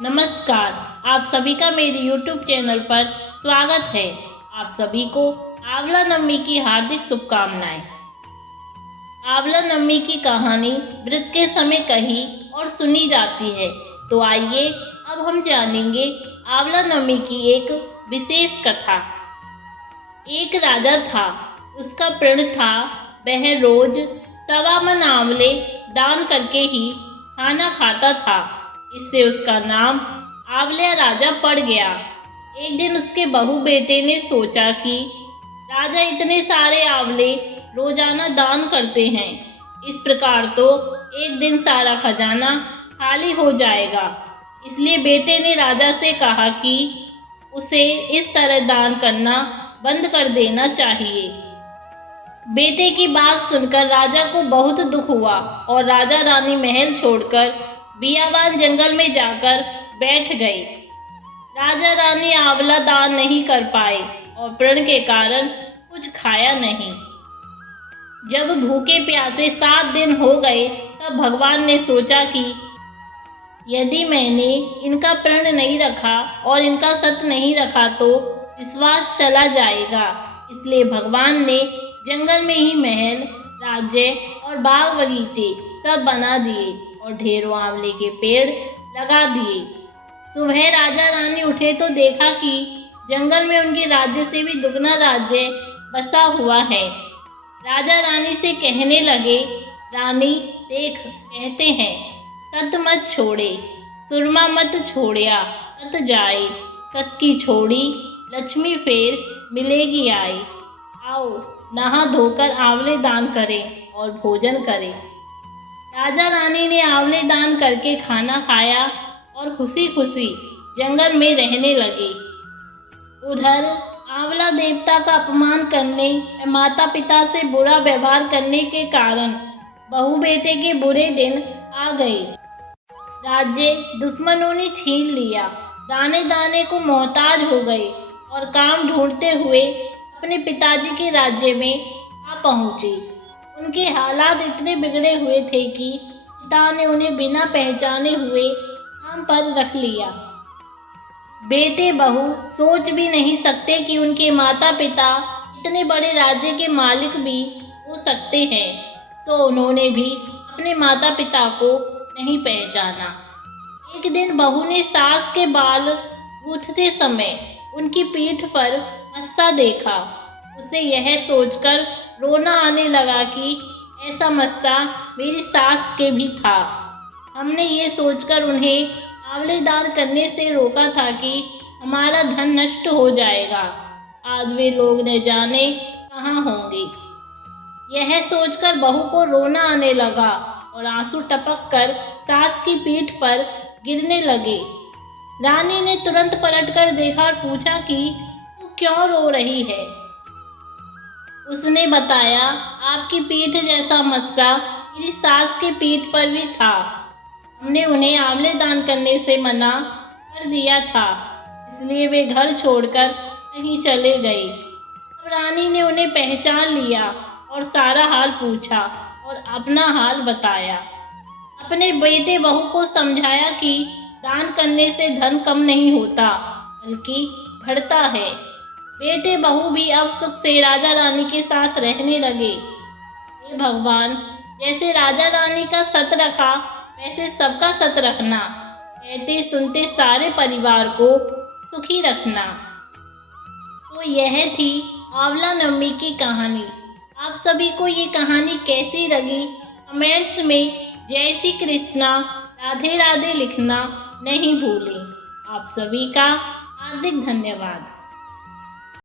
नमस्कार। आप सभी का मेरे YouTube चैनल पर स्वागत है। आप सभी को आंवला नवमी की हार्दिक शुभकामनाएं। आंवला नवमी की कहानी व्रत के समय कही और सुनी जाती है, तो आइए अब हम जानेंगे आंवला नवमी की एक विशेष कथा। एक राजा था, उसका प्रण था वह रोज 1.25 मन आंवले दान करके ही खाना खाता था। इससे उसका नाम आंवला राजा पड़ गया। एक दिन उसके बहू बेटे ने सोचा कि राजा इतने सारे आंवले रोजाना दान करते हैं, इस प्रकार तो एक दिन सारा खजाना खाली हो जाएगा। इसलिए बेटे ने राजा से कहा कि उसे इस तरह दान करना बंद कर देना चाहिए। बेटे की बात सुनकर राजा को बहुत दुख हुआ और राजा रानी महल छोड़कर बियाबान जंगल में जाकर बैठ गए। राजा रानी आंवला दान नहीं कर पाए और प्रण के कारण कुछ खाया नहीं। जब भूखे प्यासे 7 दिन हो गए, तब भगवान ने सोचा कि यदि मैंने इनका प्रण नहीं रखा और इनका सत नहीं रखा तो विश्वास चला जाएगा। इसलिए भगवान ने जंगल में ही महल, राज्य और बाग बगीचे सब बना दिए और ढेरों आंवले के पेड़ लगा दिए। सुबह राजा रानी उठे तो देखा कि जंगल में उनके राज्य से भी दुगना राज्य बसा हुआ है। राजा रानी से कहने लगे, रानी देख, कहते हैं सत मत छोड़े, सुरमा मत छोड़िया सत जाए, सत की छोड़ी लक्ष्मी फेर मिलेगी आई। आओ नहा धोकर आंवले दान करें और भोजन करें। राजा रानी ने आंवले दान करके खाना खाया और खुशी खुशी जंगल में रहने लगे। उधर आंवला देवता का अपमान करने, माता पिता से बुरा व्यवहार करने के कारण बहू बेटे के बुरे दिन आ गए। राज्य दुश्मनों ने छीन लिया, दाने दाने को मोहताज हो गए और काम ढूंढते हुए अपने पिताजी के राज्य में आ पहुँचे। उनके हालात इतने बिगड़े हुए थे कि पिता ने उन्हें बिना पहचाने हुए काम पर रख लिया। बेटे बहू सोच भी नहीं सकते कि उनके माता पिता इतने बड़े राज्य के मालिक भी हो सकते हैं, तो उन्होंने भी अपने माता पिता को नहीं पहचाना। एक दिन बहू ने सास के बाल गूंथते समय उनकी पीठ पर मस्सा देखा। उसे यह सोचकर रोना आने लगा कि ऐसा मस्सा मेरी सास के भी था। हमने ये सोचकर उन्हें आंवले दान करने से रोका था कि हमारा धन नष्ट हो जाएगा। आज वे लोग न जाने कहाँ होंगे। यह सोचकर बहू को रोना आने लगा और आंसू टपक कर सास की पीठ पर गिरने लगे। रानी ने तुरंत पलटकर देखा और पूछा कि तू क्यों रो रही है। उसने बताया, आपकी पीठ जैसा मस्सा मेरी सास की पीठ पर भी था। हमने उन्हें आंवले दान करने से मना कर दिया था, इसलिए वे घर छोड़कर कहीं चले गए। अब रानी ने उन्हें पहचान लिया और सारा हाल पूछा और अपना हाल बताया। अपने बेटे बहू को समझाया कि दान करने से धन कम नहीं होता, बल्कि बढ़ता है। बेटे बहू भी अब सुख से राजा रानी के साथ रहने लगे। हे भगवान, जैसे राजा रानी का सत रखा वैसे सबका सत रखना, कहते सुनते सारे परिवार को सुखी रखना। तो यह थी आंवला नवमी की कहानी। आप सभी को ये कहानी कैसी लगी, कमेंट्स में जय श्री कृष्णा राधे राधे लिखना नहीं भूलें। आप सभी का हार्दिक धन्यवाद।